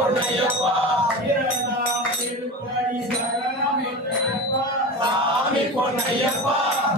பொன்னையப்பா இரண்டாம் திருப்படி சரணம் பொன்னையப்பா சாமி பொன்னையப்பா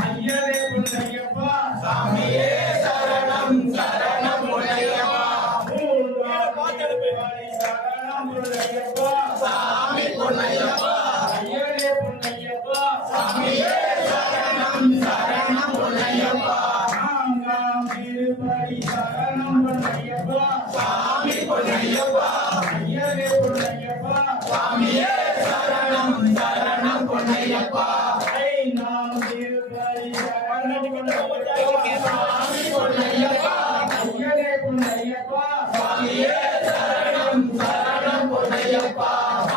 ஐயரே பொன்னையப்பா சாமியே சரணம் சரணம் பொன்னையப்பா மூன்றாம் திருப்படி சரணம் பொன்னையப்பா சாமி பொன்னையப்பா ஐயரே பொன்னையப்பா சாமியே சரணம் சரணம் பொன்னையப்பா நான்காம் திருப்படி சரணம் பொன்னையப்பா சாமி பொன்னையப்பா ஐயரே பொன்னையப்பா சாமியே சரணம் சரணம் பொன்னையப்பா ஐந்தாம் திருப்படி சரணம் பொன்னையப்பா சாமி பொன்னையப்பா ஐயரே பொன்னையப்பா சாமியே சரணம் சரணம் பொன்னையப்பா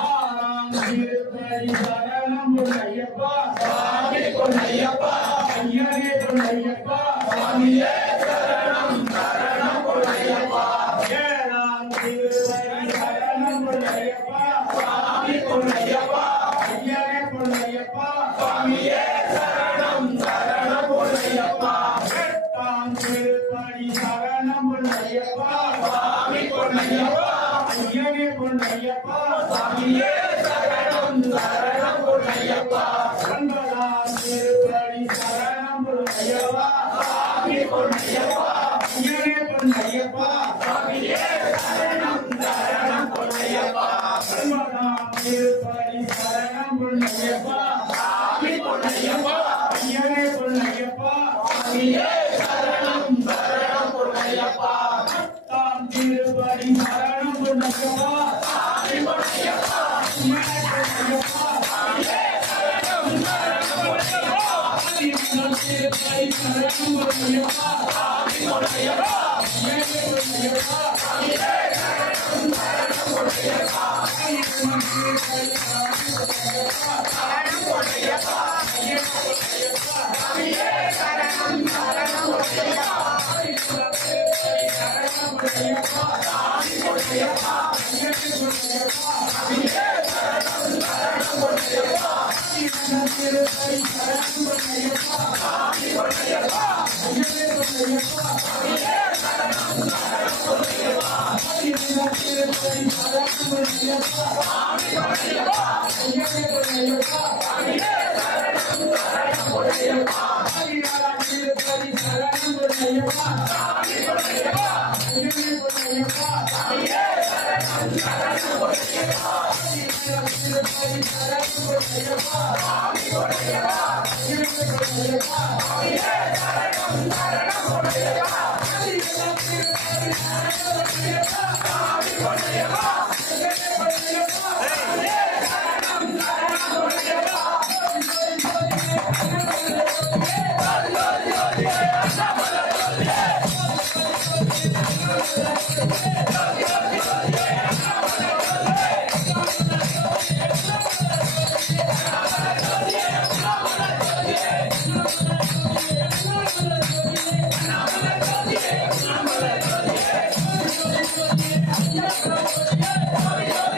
ஆறாம் திருப்படி சரணம் பொன்னையப்பா சாமி பொன்னையப்பா ஐயரே பொன்னையப்பா சாமியே சரணம் சரணம் பொன்னையப்பா ஏழாம் திருப்படி சரணம் பொன்னையப்பா சாமி பொன்னையப்பா ஐயரே பொன்னையப்பா சாமியே சரணம் சரணம் பொன்னையப்பா எட்டாம் திருப்படி சரணம் பொன்னையப்பா சாமி பொன்னையப்பா ஐயரே பொன்னையப்பா சாமியே சரணம் சரணம் பொன்னையப்பா ஒன்பதாம் திருப்படி சரணம் பொன்னையப்பா சாமி பொன்னையப்பா ஐயரே பொன்னையப்பா சாமியே சரணம் சரணம் பொன்னையப்பா ஒன்பதாம் திருப்படி சரணம் பொன்னையப்பா சாமி பொன்னையப்பா ஐயரே பொன்னையப்பா சாமியே சரணம் சரணம் பொன்னையப்பா பத்தாம் திருப்படி சரணம் பொன்னையப்பா சாமி பொன்னையப்பா ஐயரே பொன்னையப்பா சாமியே சரணம் சரணம் பொன்னையப்பா பதினொன்றாம் திருப்படி சரணம் பொன்னையப்பா சாமி பொன்னையப்பா ஐயரே பொன்னையப்பா சாமியே சரணம் சரணம் பொன்னையப்பா பதினொன்றாம் திருப்படி சரணம் பொன்னையப்பா ஐயரே பொன்னையப்பா சாமியே சரணம் சரணம் பொன்னையப்பா பதினொன்றாம் திருப்படி சரணம் பொன்னையப்பா சாமி பொன்னையப்பா ஐயரே பொன்னையப்பா சாமியே சரணம் சரணம் பொன்னையப்பா பதினொன்றாம் திருப்படி சரணம் பொன்னையப்பா சாமி பொன்னையப்பா ஐயரே பொன்னையப்பா சாமியே சரணம் சரணம் பொன்னையப்பா பதினொன்றாம் திருப்படி சரணம் பொன்னையப்பா சாமி பொன்னையப்பா ஐயரே பொன்னையப்பா சாமியே சரணம் சரணம் பொன்னையப்பா பதினாறாம் திருப்படி சரணம் பொன்னையப்பா சாமி பொன்னையப்பா ஐயரே பொன்னையப்பா சாமியே சரணம் சரணம் பொன்னையப்பா பதினேழாம் திருப்படி சரணம் பொன்னையப்பா சாமி பொன்னையப்பா ஐயரே பொன்னையப்பா சாமியே சரணம் சரணம் பொன்னையப்பா பதினேழாம் திருப்படி சரணம் பொன்னையப்பா சாமி பொன்னையப்பா ஐயரே பொன்னையப்பா சாமியே சரணம் சரணம் பொன்னையப்பா Yeah.